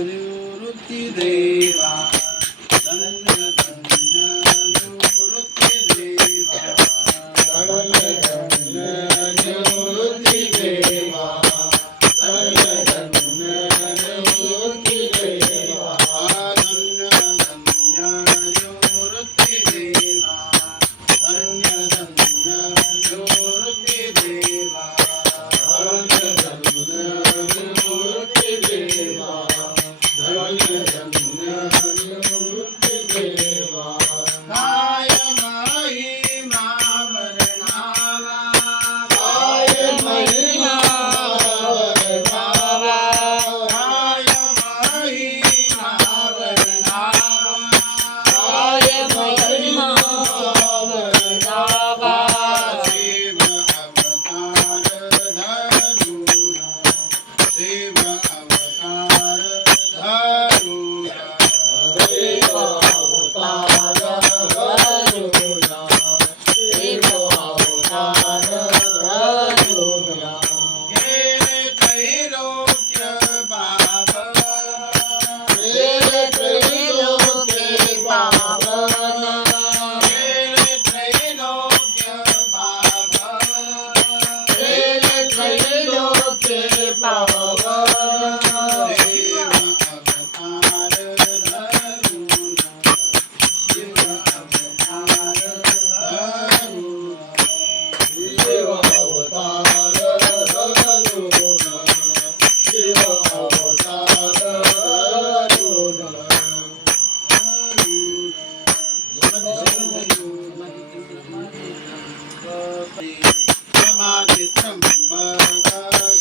निवृत्ती देवा धन्य धन्य निवृत्ती देवा धन्य धन्य निवृत्ती देवा धन्य धन्य निवृत्ती देवा धन्य धन्य निवृत्ती देवा धन्य धन्य निवृत्ती देवा धन्य धन्य निवृत्ती देवा धन्य धन्य निवृत्ती देवा काय महिमा वर्णावा काय महिमा वर्णावा काय महिमा वर्णावा काय महिमा वर्णावा शिव अवतार धरुणा शिव अवतार धरुणा शिव अवतार धरुणा शिव अवतार धरुणा गेले त्रैलोक्य पावन गेले त्रैलोक्य पावन गेले त्रैलोक्य पावन गेले त्रैलोक्य पावन शिव अवतार धरुणा शिव अवतार धरुणा शिव अवतार धरुणा शिव अवतार समाधि त्र्यंबक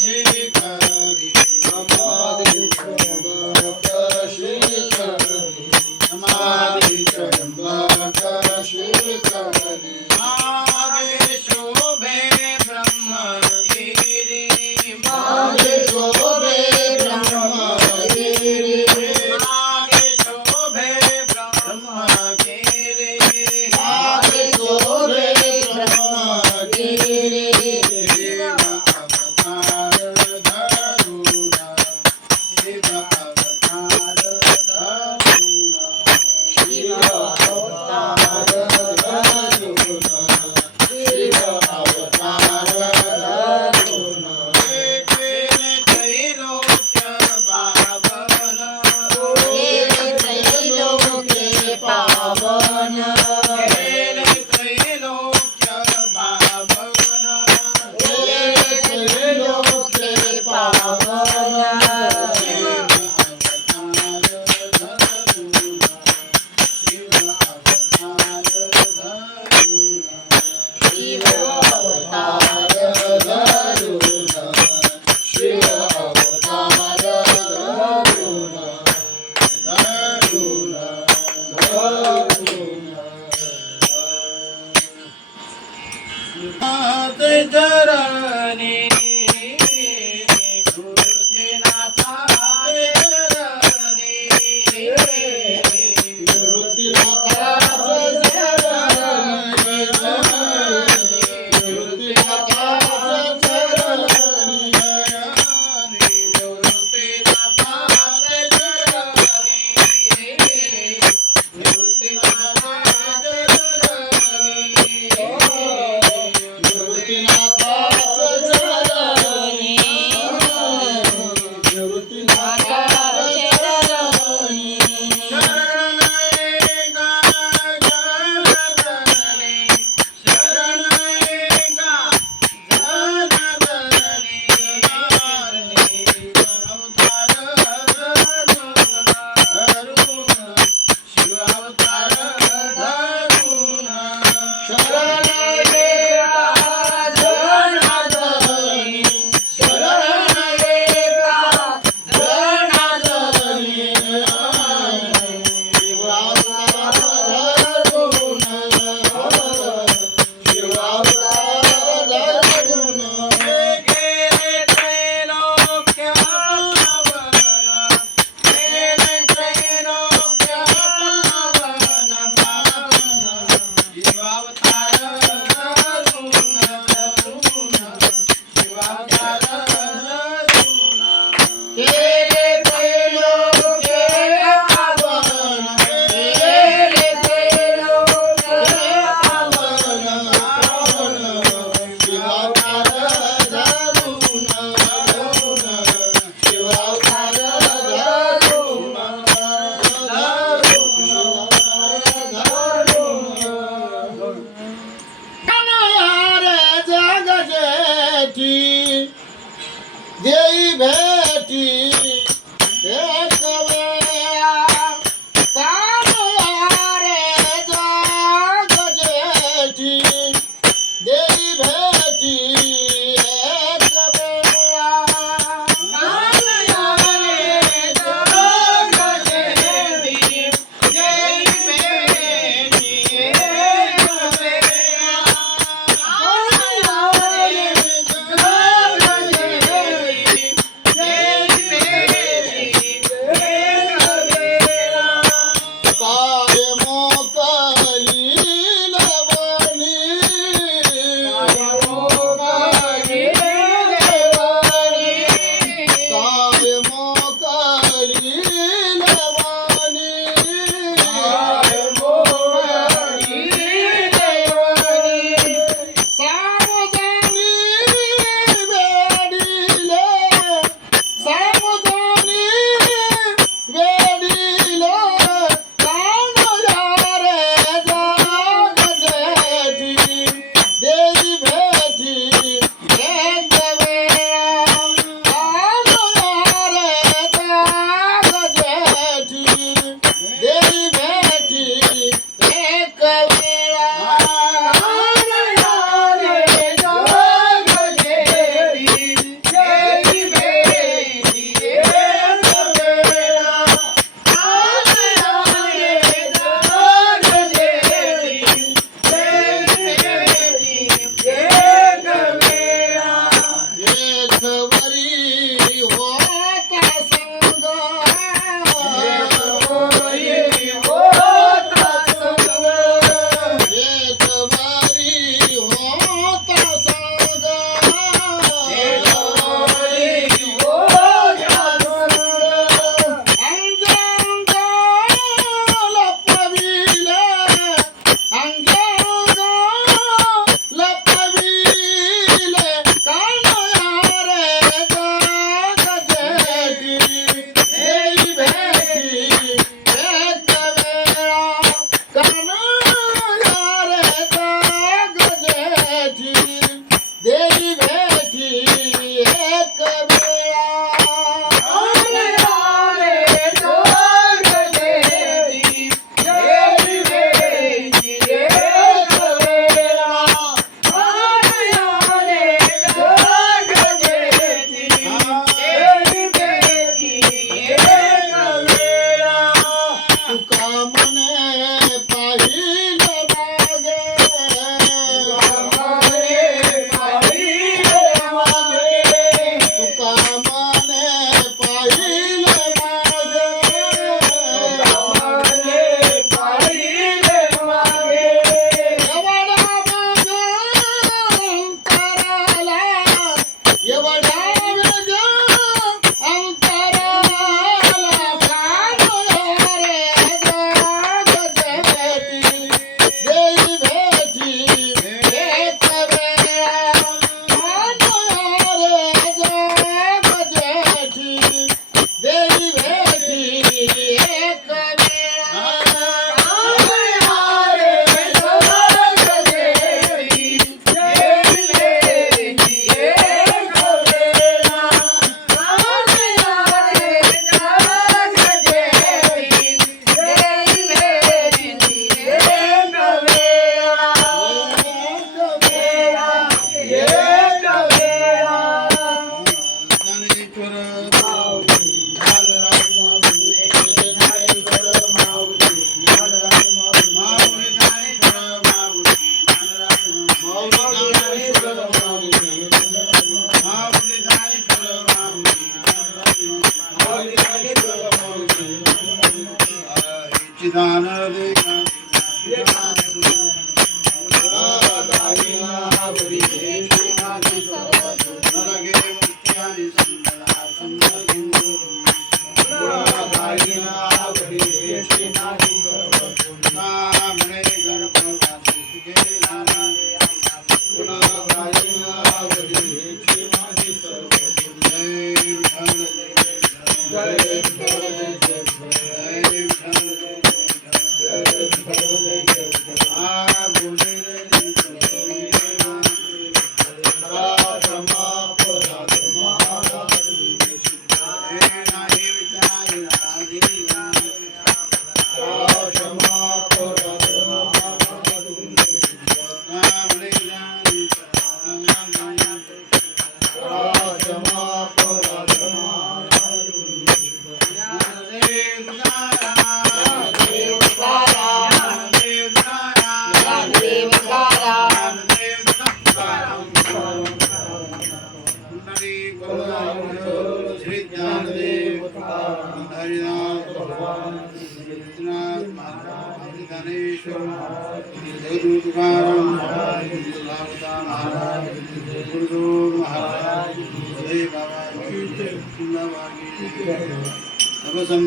शिखरी समाधि त्र्यंबक शिखरी समाधि त्र्यंबक शिखरी मागे शोभे ब्रह्मगिरी मागे शोभे ब्रह्मगिरी मागे शोभे ब्रह्मगिरी मागे शोभे ब्रह्मगिरी शिव अवतार धरुणा शिव अवतार धरुणा शिव अवतार धरुणा शिव अवतार धरुणा केले त्रैलोक्य पावन केले त्रैलोक्य पावन केले त्रैलोक्य पावन केले त्रैलोक्य पावन शिव सच्चिदानंद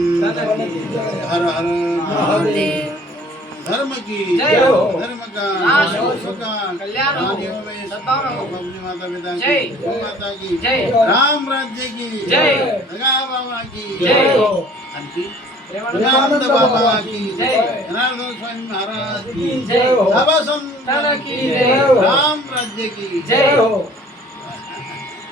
हर हर महादेव। धर्म की धर्म का कल्याण माता पिता की माता की राम राज्य की बाबा की आणखी आनंद बाबा की जनार्दन स्वामी महाराज की बाबा संत की राम राज्य की